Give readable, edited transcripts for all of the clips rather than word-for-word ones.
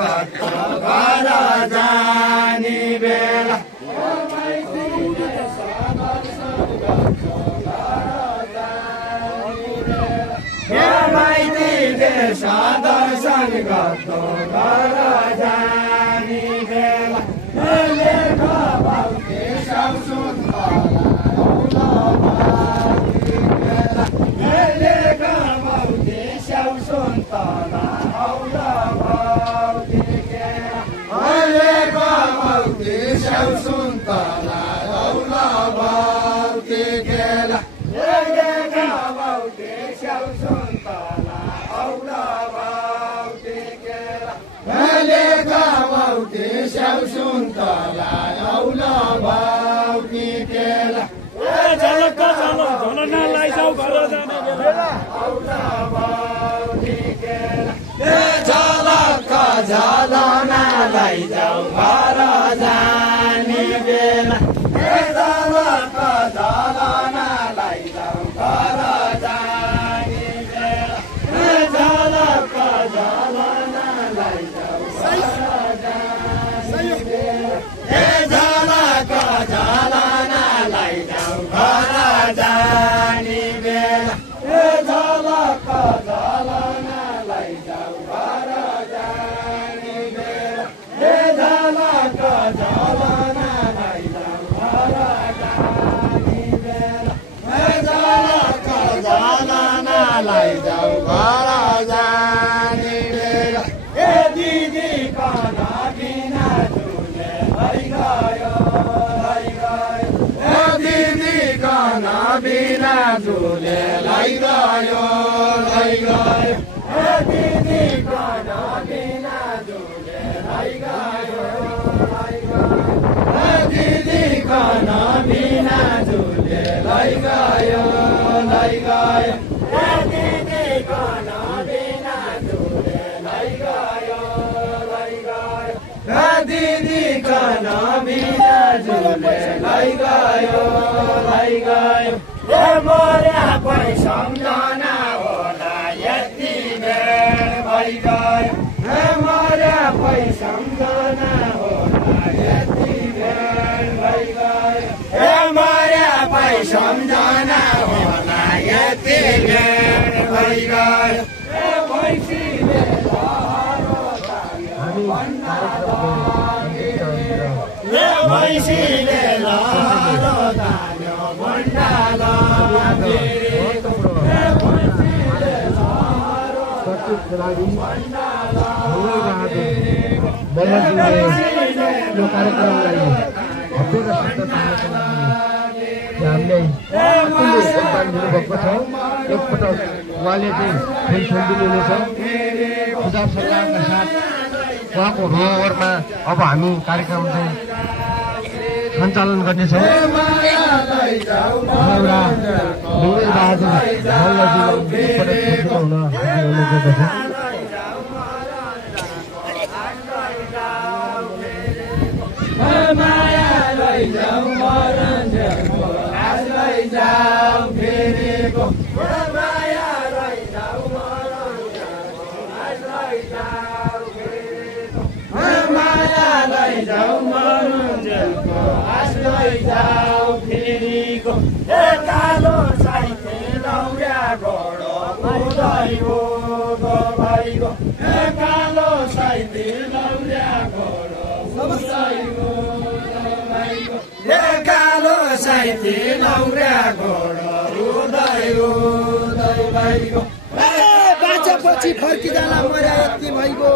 गत घर जाने बेला दर्शन गर्दो घर जाने बेला लेख बाउके सब सुन्तला लेख बाउके सब सुन्तला औला बाउके लेख बाउके सब सुन्तला औला बाउके गेला लेख बाउके सब सुन्तला औला Shall soon tala, aula bauti kela. Jalaka jalo, jolana lai jau garo jane bela. Aula bauti kela. Jalaka jalana lai jau garo jane bela. Jalaka jalana lai jau garo jane bela. Jalaka jalana lai jau jalana lai jau घर जाने बेला jalaka jalana lai jau घर जाने बेला jalaka jalana lai jau घर जाने बेला jalaka jalana lai jau घर जाने बेला दिदी काना बिना झुले गयो काना बिना झुले गयो दिदी काना बिना झुले गयो दिदी काना बिना झुले गयो दिदी काना बिना झुले गयो दिदी काना बिना झुले गयो मोरा कोही सम्झना होला यति बेर भइगयो मोरा कोही सम्झना होला यति बेर भइगयो मोरा कोही सम्झना होला यति बेर भइगयो भैँसीले लहरो तान्यो भैँसीले लहरो तान्यो भण्डाला यो कार्यक्रमलाई भव्य र हामीले योगदान दिनुभएको छ। एकपटक उहाँले चाहिँ फेरि सुनिदिनुहुनेछ। सुझाव सल्लाहका साथ उहाँको रोहरमा अब हामी कार्यक्रम चाहिँ सञ्चालन गर्नेछौँ। एउटा ढुङ्गे बहादुर मल्लजीलाई एकपटक हुन गएको छ। माया लैजाऊ मरन्जेलको आस लैजाऊ फेरिको माया लैजाऊ मरन्जेलको आस लैजाऊ फेरिको माया लैजाऊ मरन्जेलको आस लैजाऊ फेरिको कालो साइते लौरा घोडो उदैको भाइको कालो साइते लौरा घोडो कालो साइते लौरा घोडो उदै भाइको बाँचेपछि फर्किँदा मर्या यति भइगयो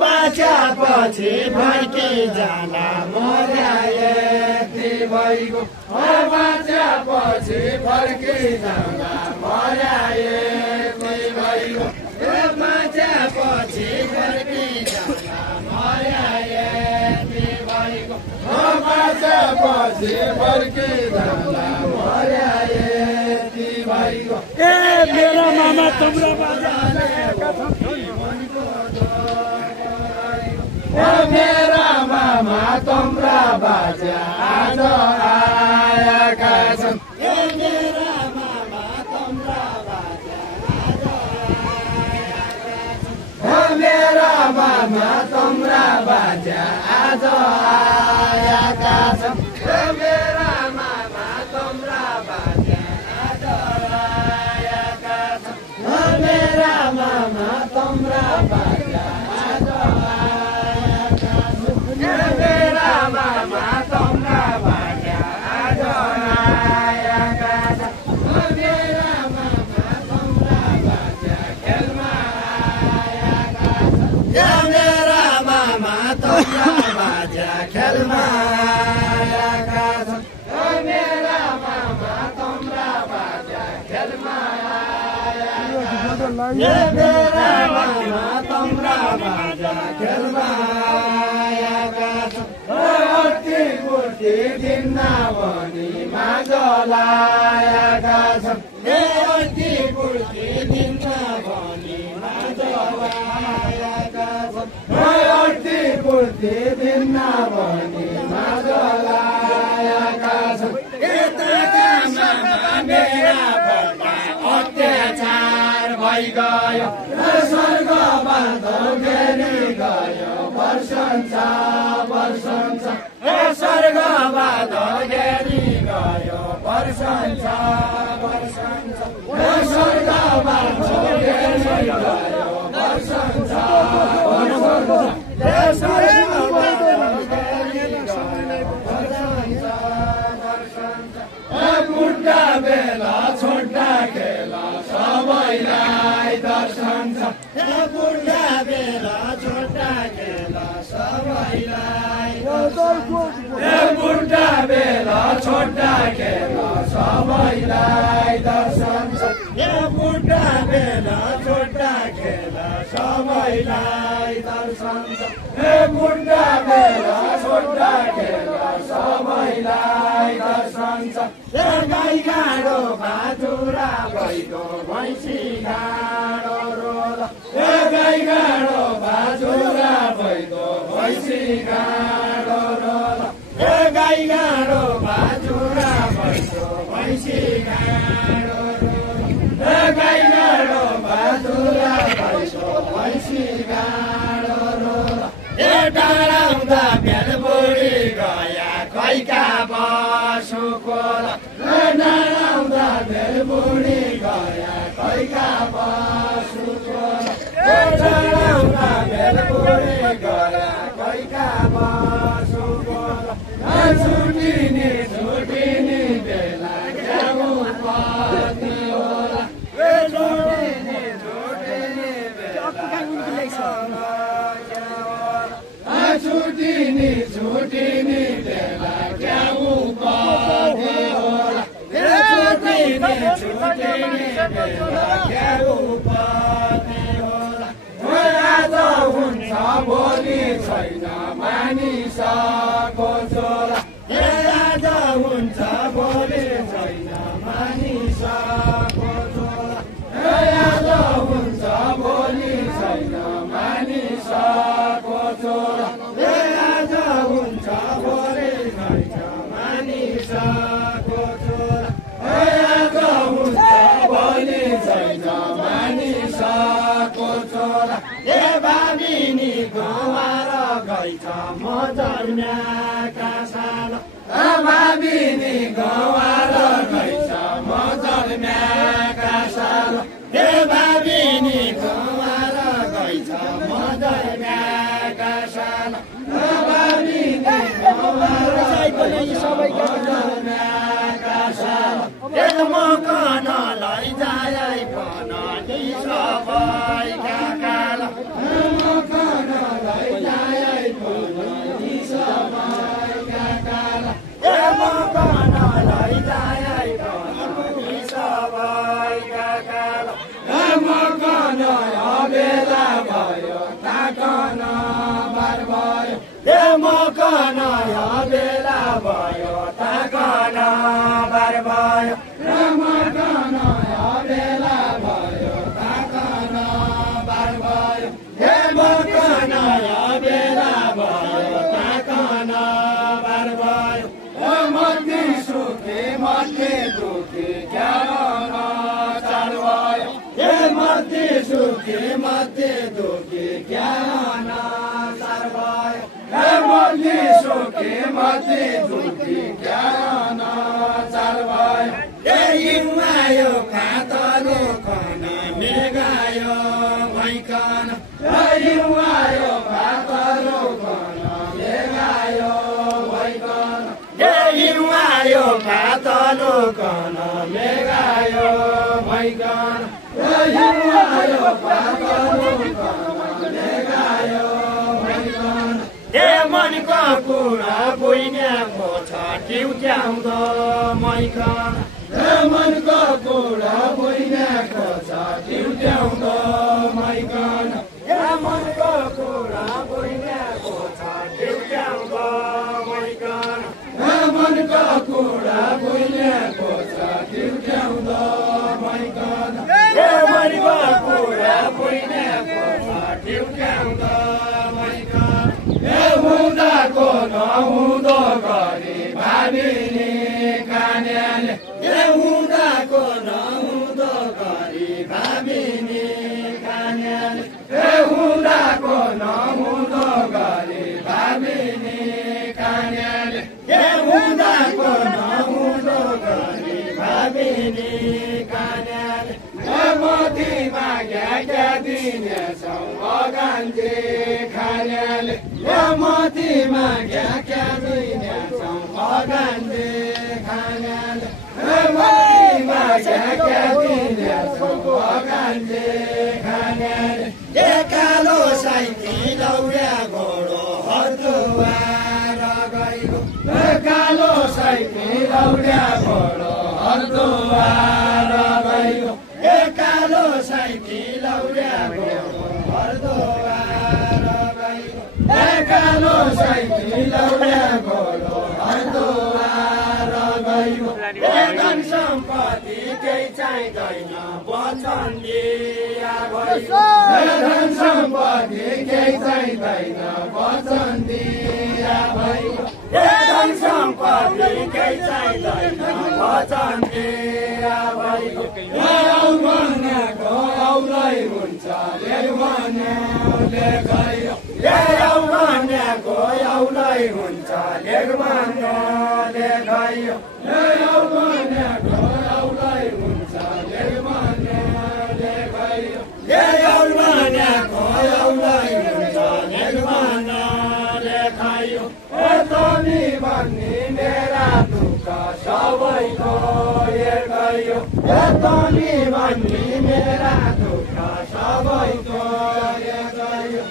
बाँचेपछि फर्किँदा मर्या यति भइगयो बाँचेपछि फर्किँदा मर्या यति भइगयो बाँचेपछि फर्किँदा मर्या यति भइगयो बाँचेपछि फर्किँदा मर्या यति भइगयो मेरो मामा तुम्रो बाजा मेरा मामा तुम्रा बाजा आज आएका छन् मेरा मामा तुम्रा बाजा आज मामा तम्रा बाजा आज आएका छन् मेरा मामा तम्रा बाजा आज आएका छन् मेरा मामा तम्रा बाजा आज आएका छन् मेरा मामा तम्रा बाजा आज आएका छन् मेरा मामा तम्रा बाजा खेलमा आएका छन् मेरा मामा तम्रा बाजा खेलमा आएका छन् मेरा मामा तम्रा बाजा खेलमा मेरा मामा तम्रा बाजा खेलमा आएका छन् अट्टी कुर्ती दिन्न भनी माझ लाएका छन् अट्टी कुर्ती दिन्न भनी माझ लाएका छन् अट्टी कुर्ती दिन्न भनी माझ लाएका छन् यताका मामा मेरा पर्दा अत्याचार भइगयो स्वर्ग बाँधो घेरी गयो वर्षन्छ वर्षन्छ स्वर्ग बाँधो घेरी गयो वर्षन्छ वर्षन्छ स्वर्ग बाँधो घेरी गयो वर्षन्छ वर्षन्छ स्वर्ग बाँधो घेरी गयो वर्षन्छ वर्षन्छ बुढा बेला छोटा खेला सबैलाई दर्शन छ बुढा बेला छोटा खेला सबैलाई बुढा बेला छोटा खेला सबैलाई दर्शन छ बुढा बेला छोटा खेला सबैलाई दर्शन छ बुढा बेला छोटा खेला सबैलाई दर्शन छ गाई गाडो बाजुरा भइगो भैँसी गाडो रोला गाई गाडो बाजुरा भइगो भैँसी गाडो रोला गाई गाडो बाजुरा भइगो भैँसी गाडो रोला गाई गाडो बाजुरा भइगो भैँसी गाडो रोला डाँडाउँदा बिहान बुढी गया खैका बसु खोला डाँडाउँदा बिहान बुढी गया खैका बसु खोला डाँडाउँदा बिहान बुढी गया खैका बसु खोला छुटिनी छुटिनी बेला जाऊ पर्ने होला छुटिनी छुटिनी छुटिनी छुटिनी बेला जाऊ पर्ने होला छुटिनी छुटिनी बेला जाऊ पर्ने होला आज हुन्छ भोलि छैन मानिसको झोला आज हुन्छ भोलि छैन मानिसको झोला आज हुन्छ भोलि छैन मानिसको झोला आज हुन्छ भोलि छैन मानिसको झोला आज हुन्छ भोलि छैन मानिसको झोला बाबिनी गवार गइछ म जन्म्याका सानो बाबिनी गवार गइछ म जन्म्याका सानो बाबिनी गवार गइछ म जन्म्याका सानो बाबिनी गवार गइछ म जन्म्याका सानो म कन लैजाइ भन नि सबैका काला म कन लैजाइ भन नि सबैका काला म कन लैजाइ भन नि सबैका काला म कन अबेला भयो ताकन बार भयो म कन अबेला भयो ताकन बार भयो म कन अबेला भयो ताकन बार भयो म कन अबेला भयो ताकन बार भयो मध्य सुखी मध्य दुखी ज्ञान चाल भयो मध्य सुखी मध्य दुखी ज्ञान रोके मती झुल्की ज्ञान चाल भयो हिउँआयो कातलो कन मेघायो भैकन हिउँआयो कातलो कन मेघायो भैकन हिउँआयो कातलो कन मेघायो भैकन हिउँआयो कातलो कन मेघायो भैकन मनको कुरा बुझ्नेको छ टिउट्याउँदो मैकन मनको कुरा बुझ्नेको छ टिउट्याउँदो मैकन मनको कुरा बुझ्नेको छ टिउट्याउँदो मैकन मनको कुरा बुझ्नेको छ टिउट्याउँदो मैकन मनको कुरा बुझ्नेको छ टिउट्याउँदो मैकन हुँदाको नहुँदो गरी भाबिने कान्याले हुँदाको नहुँदो गरी भाबिने कान्याले हुँदाको नहुँदो गरी भाबिने कान्याले हुँदाको नहुँदो गरी भाबिने कान्याले मती माग्या क्या दिनेछौ अगान्जे खान्याले मती माग्या क्या दिनेछौ अगान्जे खान्याले मती माग्या क्या दिनेछौ अगान्जे खान्याले कालो साइकिल लौड्या घोडो हरदुवार गएको कालो साइकिल लौड्या घोडो हरदुवार गएको कालो साइकिल लौड्या घोडो हरदुवार गएको कालो साइकिल लौड्या घोडो हरदुवार गएको धन सम्पत्ति केही चाहिँदैन वचन दिया भयो धन सम्पत्ति केही चाहिँदैन वचन दिया भयो धन सम्पत्ति केही चाहिँदैन वचन दिया भयो भनेको औलै हुन्छ लेख भनेको औलै हुन्छ लेख लेखायो भनेको औलै हुन्छ लेख लेखायो भनेको औलै हुन्छ लेख लेखायो तनी भन्ने मेरा दुःख सबैको एकैयो तनी भन्ने मेरा दुःख सबैको एकैयो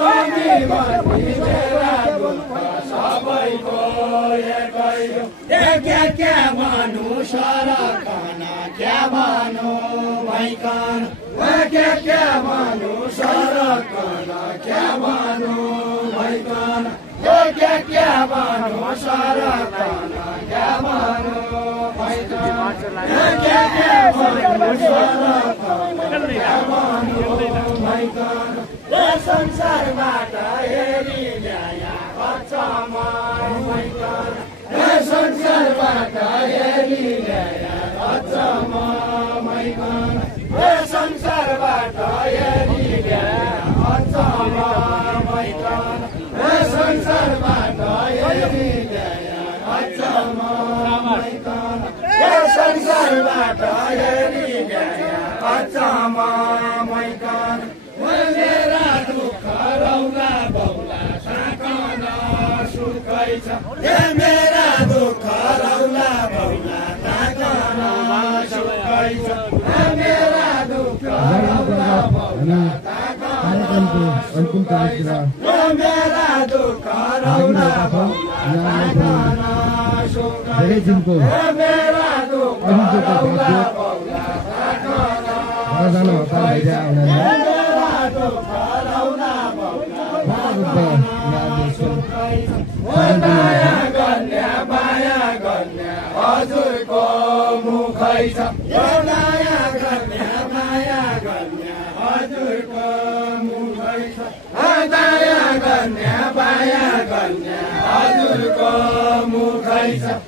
तनी भन्ने मेरा दुःख सबैको एकैयो क्या भनु सरकन क्या भनु भैकन क्या भनु सरकन क्या भनु भैकन क्या भनु सरकन क्या भनु भैकन क्या भनु सरकन क्या भनु भैकन संसारबाट हेरी ल्याया अचम्म भैकन संसारबाट हेरी ल्याया अचम्म भैकन संसारबाट हेरी ल्याया अचम्म भैकन संसारबाट हेरी ल्याया अचम्म भैकन संसारबाट हेरी ल्याया अचम्म भैकन मेरा दुःख रौला बौला थाकन सुखै छ मेरा दुःख रौला बौला थाकन सुखै छ मेरा दुःख रौला बौला थाकन सुखै छ मेरा दुःख रौला बौला थाकन सुखै छ मेरा दुःख रौला बौला थाकन सुखै छ माया गर्ने हजुरको मुखै छ माया गर्ने हजुरको मुखै छ दया गर्ने माया गर्ने हजुरको मुखै छ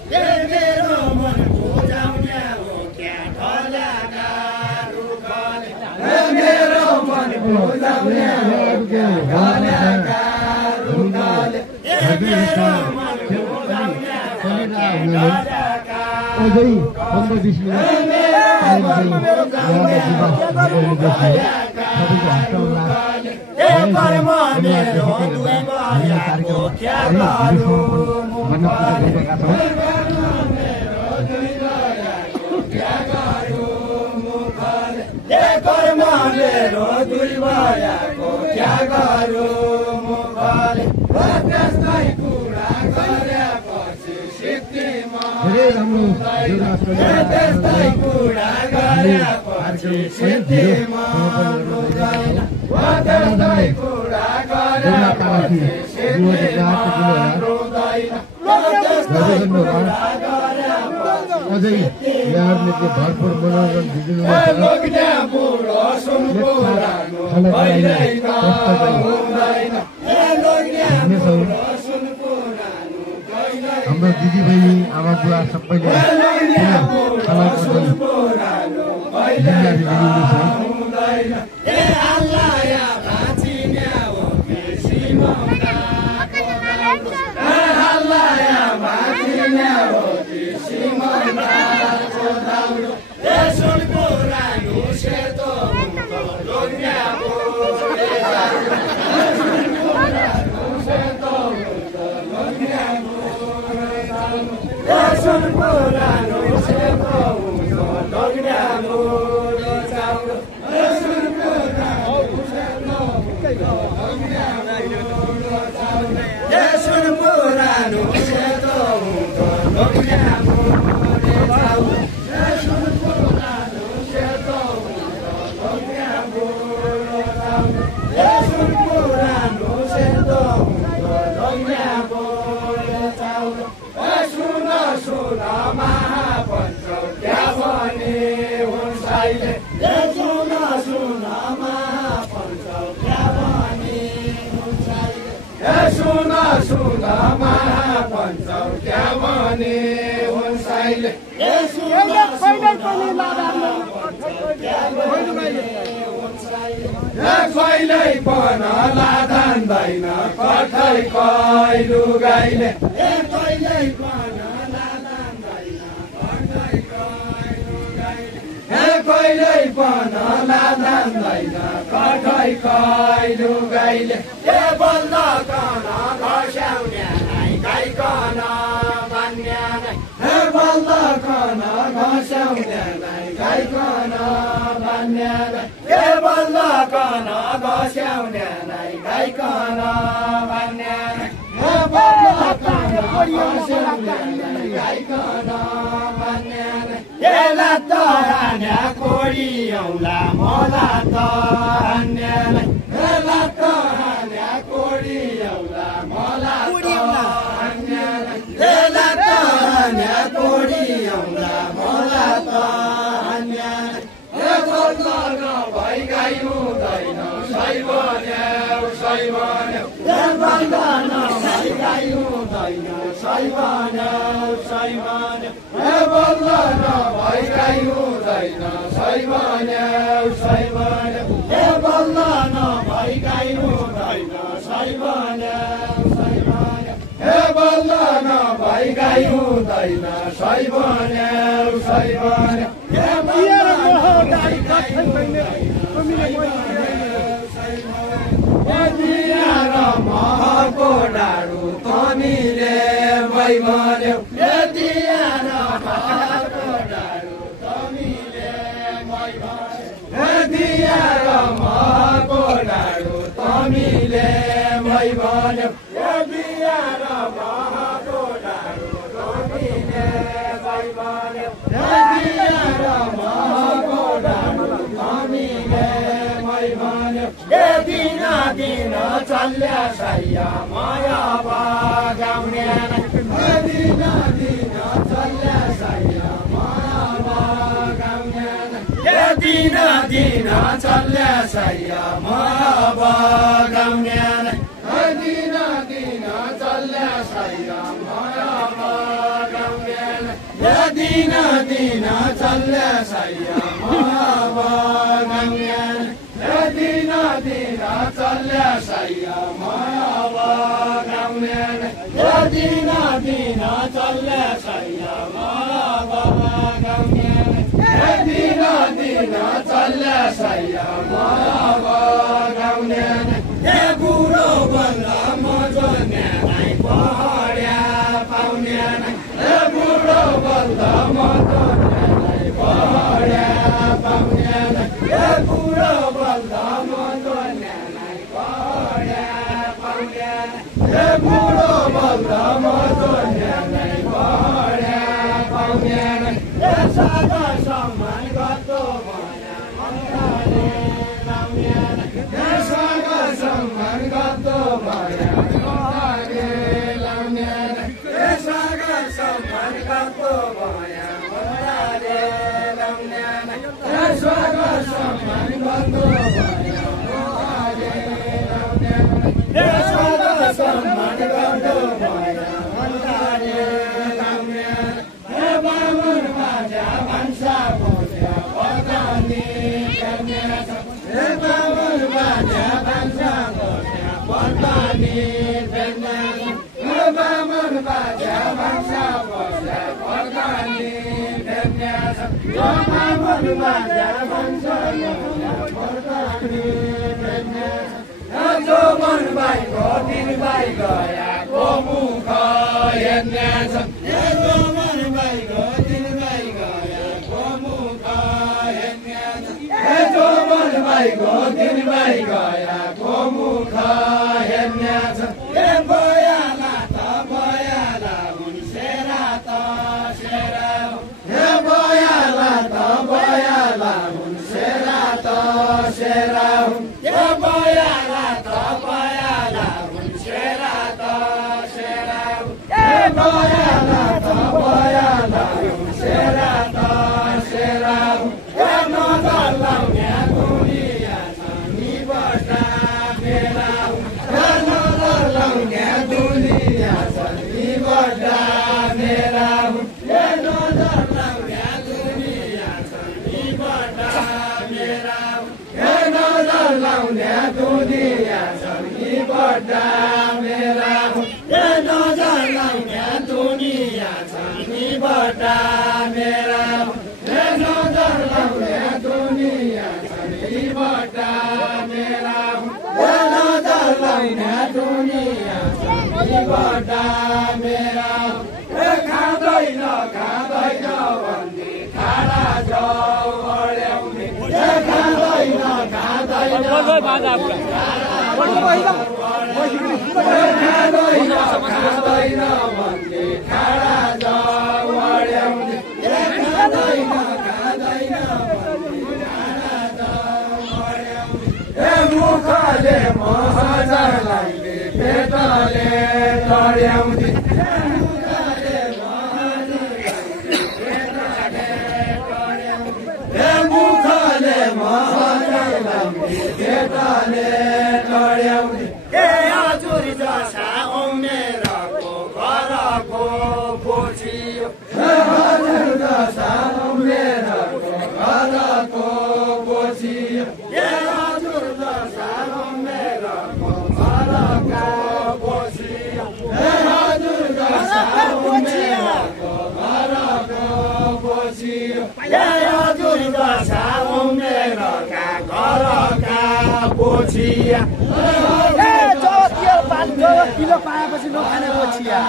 मेरो मन बुझाउने हो क्या ढलाका रुखले मेरो मन बुझाउने हो क्या ढलाका रुखले अझै 15-20 मिनट धेरै राम्रो अझै यहाँहरूले चाहिँ भरपुर मनोरञ्जन दिनु हाम्रो दिदीबहिनी आमा बुवा सबैले दिन चल्या सैया म अब गाउने दिन दिन चल्या सैया म अब गाउने दिन दिन चल्या सैया म अब गाउने हे बुढो बन्दा म जोन्यालाई पहड्या पाउने हे बुढो बन्दा म जोन्यालाई पहड्या पाउने हे बुढो बन्दा म जोन्यालाई पहड्या पाउने हे बुढो बन्दा म जोन्यालाई पहड्या पाउने हे सादा सम्मान गर्दो भया मङ्गले लाउने हे सादा सम्मान गर्दो भया मङ्गले लाउने हे सादा सम्मान गर्दो भया मङ्गले लाउने हे सादा सम्मान गर्दो भया मङ्गले लाउने हे सादा सम्मान गर्दो भया मङ्गले लाउने हे बामुन बाजा भान्सा बोल्या पकाउने गर्ने हे बामुन बाजा भान्सा बोल्या पकाउने गर्ने हे बामुन बाजा भान्सा बोल्या पकाउने गर्ने हे बामुन बाजा भान्सा बोल्या पकाउने गर्ने हे जो मन बाइको दिन बाइ गयाको मुख हेर्ने हे जो मन बाइको दिन बाइ गयाको मुख हेर्ने हे जो मन बाइको दिन बाइ गयाको मुख हेर्ने हे बयाला त बयाला हुन् सेरा त सेरा हे बयाला त बयाला हुन् सेरा त सेरा हे बयाला त बयाला हुन् सेरा त सेरा हे बयाला त बयाला हुन् सेरा त सेरा हे नजर लाउने दुनिया छ नि बस्दा मेरा हे नजर लाउने दुनिया छ नि बस्दा मेरा हे नजर लाउने दुनिया छ नि बस्दा मेरा हे नजर लाउने दुनिया छ नि बस्दा मेरा हे नजर लाउने दुनिया छ नि बस्दा मेरा हे नजर लाउने दुनिया छ नि बस्दा मेरा हे नजर लाउने दुनिया छ नि बस्दा मेरा हे खाँदैन खाँदैन भन्ने खाना जाऊ अड्याउने हे खाँदैन खाँदैन खाँदैन भन्ने खाना जाऊ अड्याउने हे खाँदैन खाँदैन भन्ने खाना जाऊ अड्याउने हे मुखले महजरलाई पेटले डढ्याउने हे मुखले हे मुखले महजरलाई पेटले डढ्याउने हे हजुर जसा उमेरको घरको बोझियो हे हजुर जसा उमेरको घरको बोझियो हे हजुर जसा उमेरको घरको बोझियो हे हजुर जसा उमेरको घरको बोझियो हे हजुर जसा उमेरका घरका बोझिया किलो पाएपछि नखाने बोझिया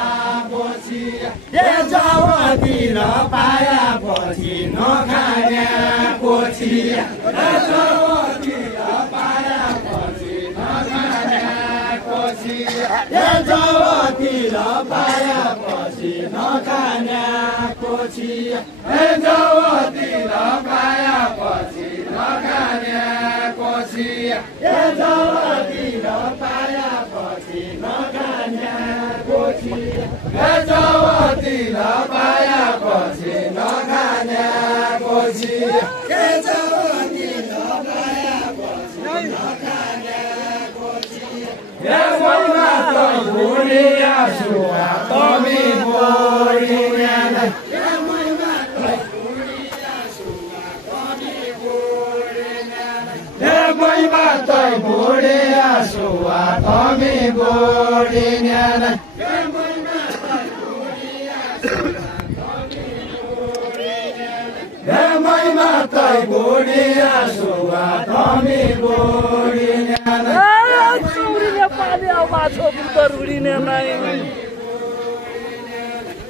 हे जवादी नपाएपछि नखाने बोझिया हे जवादी नपाएपछि नखाने बोझिया हे जवादी नपाएपछि नखाने बोझिया हे जवादी नपाएपछि नखाने बोझिया हे जवादी नपाएपछि नखाने बोझिया हे जवादी नपाएपछि नखाने बोझिया हे जवादी नपाएपछि नखाने बोझिया हे महिमा त बुढिया सुवा तमी बोरियाना हे महिमा त बुढिया सुवा तमी बोरियाना हे महिमा त थमी बुढी न्याना महिमा तै बुढिया सुगा थमी बुढी न्याना चौरीले पाल्यो माछो रुडीने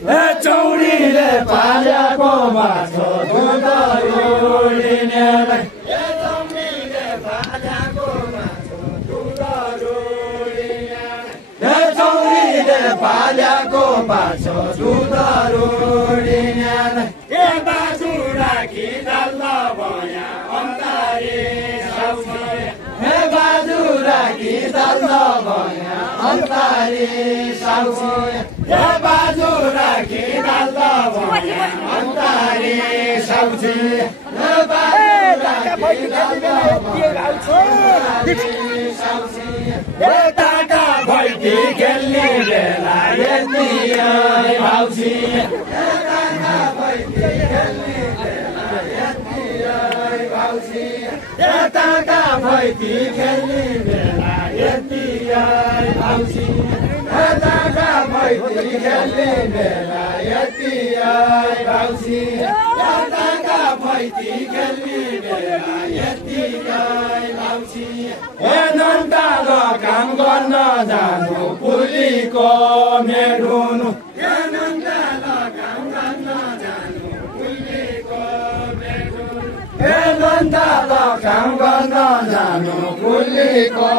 नै चौरीले पाल्याको माछो दुध रुडिने नै चौरीले पाल्याको माछो दुध रुडिने नै बाजु राखी दल्ल भया अन्तारे साउसी बाजु राखी दल्ल भया अन्तारे साउसी बाजु राखी दल्ल भया अन्तारे साउसी टाका भैटी खेल्ने बेला यति भाउसी टाका भैटी खेल्ने बेला यति भाउसी टाका भैटी खेल्ने बेला यति भाउसी टाका भैटी खेल्ने बेला यति भाउसी टाका भैटी खेल्ने बेला यति भाउसी नन्दाल काम गर्न जानु पुलीको मेढुनु नन्दाल काम गर्न जानु पुलीको मेढुनु नन्दाल काम गर्न जानु पुलीको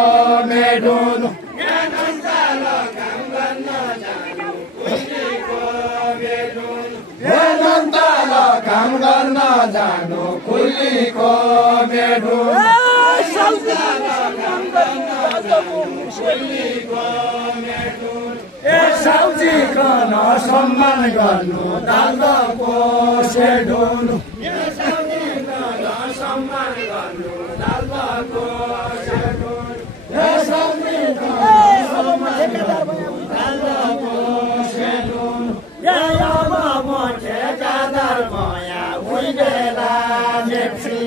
मेढुनु नन्दाल काम गर्न जानु पुलीको मेढुनु नन्दाल काम गर्न जानु पुलीको मेढुनु साउजी कन सम्मान गर्नु दालको सेढुनु सम्मान गर्नु दालको सेढुनु ठेकादार भया उही बेला मेप्सी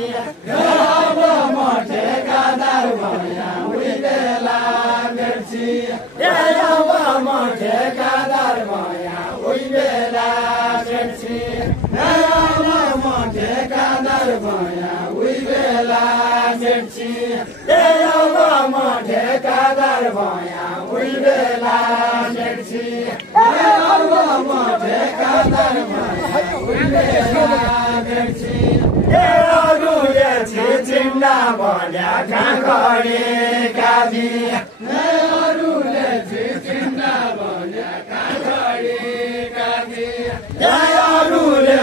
ठेकादार भया उही बेला मेप्सी ठेकादार भया उही बेला मेप्सी ठेकादार भया उही बेला मेप्सी ठेकादार भया उही बेला मेप्सी ठेकादार भया उही बेला मेप्सी अरूले चिन्ना भन्या काँकरी काजी अरूले चिन्ना भन्या काँकरी काजी अरूले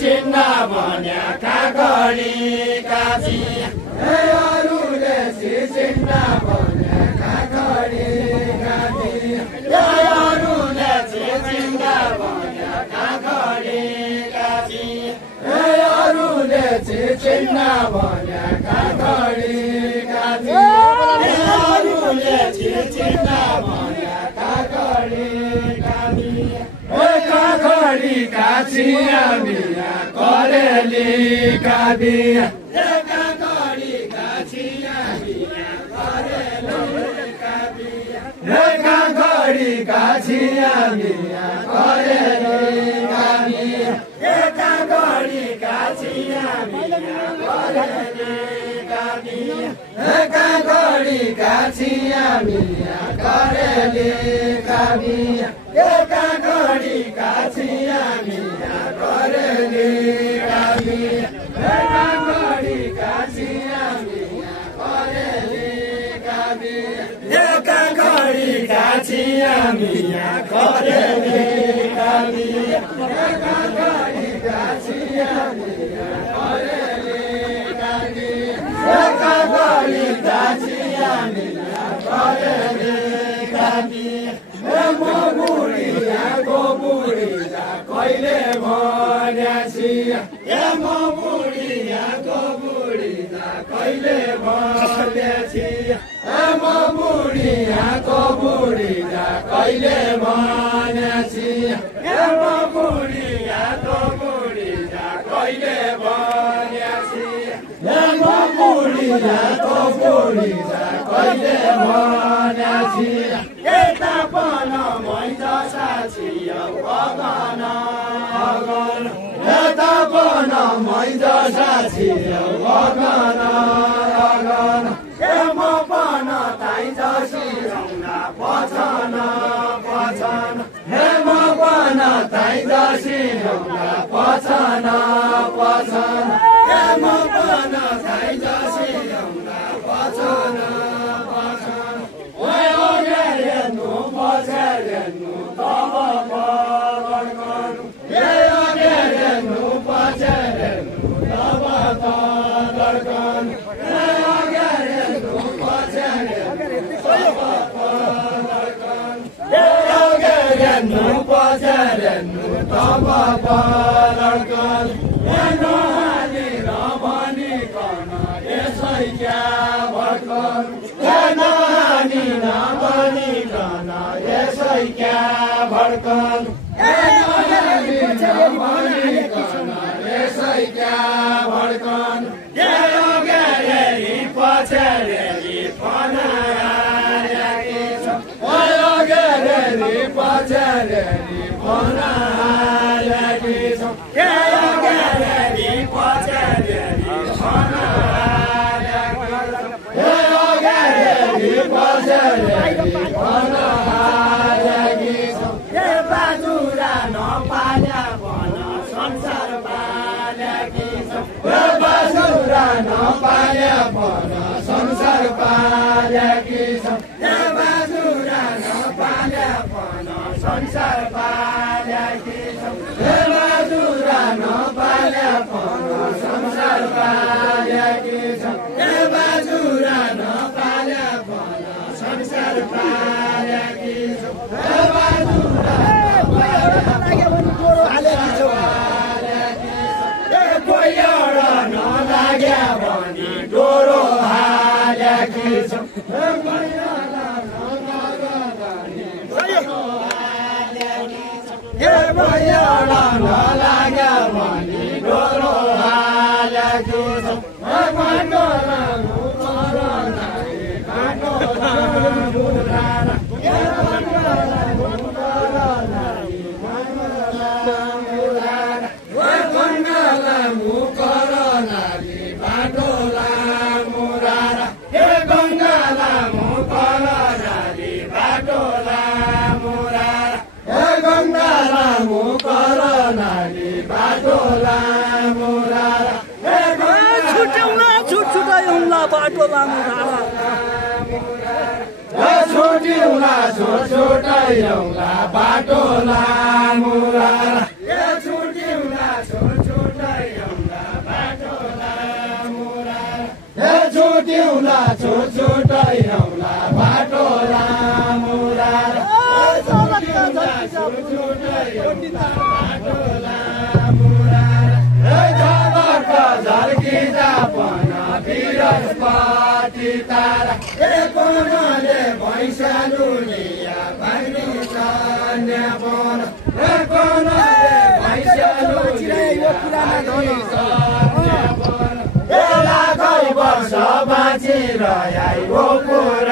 चिन्ना भन्या काँकरी काजी अरूले चिन्ना भन्या काँकरी काजी अरूले चिन्ना भन्या काँकरी काजी अरूले चिन्ना भन्या काँकरी काजी अरूले चिन्ना भन्या काँकरी काजी काँकरी काछिया बिहा करेली काबी काँकरी काछिया बिहा करेली काबी काँकरी काछिया बिहा करेली काबी काँकरी काछिया बिहा करेली काबी काँकरी काछिया बिहा करेली काबी काँकरी काछिया बिहा करेली काबी काँकरी काछिया बिहा करेली काबी काँकरी काछिया बिहा करेली काबी काँकरी काछिया बिहा करेली काबी काँकरी काछिया बिहा करेली काबी बुढियाको बुढिया कहिले भन्यासी बुढियाको बुढिया कहिले भन्यासी बुढियाको बुढिया कहिले भन्यासी बुढियाको बुढिया कहिले भन्यासी बुढियाको बुढिया कहिले भनेपछि यता पन मैज साक्षी अगन अगन यता पन मैज साक्षी अगन अगन म पन ताई जसी रौला पछन पछन म पन ताई जसी रौला पछन पछन म पन ताई जसी रौला पछन पछन ओए ओगे हेर्नु पछ्याएर हेर्नु तब पगर्नु ए ओगे हेर्नु पछ्याएर हेर्नु तब पगर्नु ए ओगे हेर्नु पछ्याएर हेर्नु तब पगर्नु ए ओगे हेर्नु पछ्याएर हेर्नु तब पगर्नु ए नहानी नभनिकन यसै क्या भड्कनु ए नहानी नभनिकन यसै क्या भड्कनु ए नहानी नभनिकन यसै क्या भड्कनु ए अगाडि पछाडि बनाएकी छ ओ अगाडि पछाडि बनाएकी छ ए अगाडि पछाडि बनाएकी छ ए अगाडि पछाडि बनाएकी छ ए बाजुरा नपाल्या भन संसार पाल्याकी छ ए बाजुरा नपाल्या भन संसार पाल्याकी छ ए बाजुरा नपाल्या भन संसार पाल्याकी छ ए बाजुरा नपाल्या भन संसार पाल्याकी छ ए बाजुरा नपाल्या भन संसार पाल्याकी छ ए बाजुरा नलाग्या भनी डोरो हाल्याकी छ ए भैयाला नलाग्या भनी डोरो हाल्याकी छ बाटो लामो धारा छुट्यौला छोटछुटैौला बाटो लामो रारा छुट्यौला छोटछुटैौला बाटो लामो रारा छुट्यौला छोटछुटैौला बाटो लामो रारा छुट्यौला छोटछुटैौला बाटो लामो रारा झर्की जापन बृहस्पति तारा ए कोनले भैँसालु लिया पानी कन्या बन ए कोनले भैँसालु लिया पानी कन्या बन ए लाखै वर्ष बाँचिरह्यो पुरा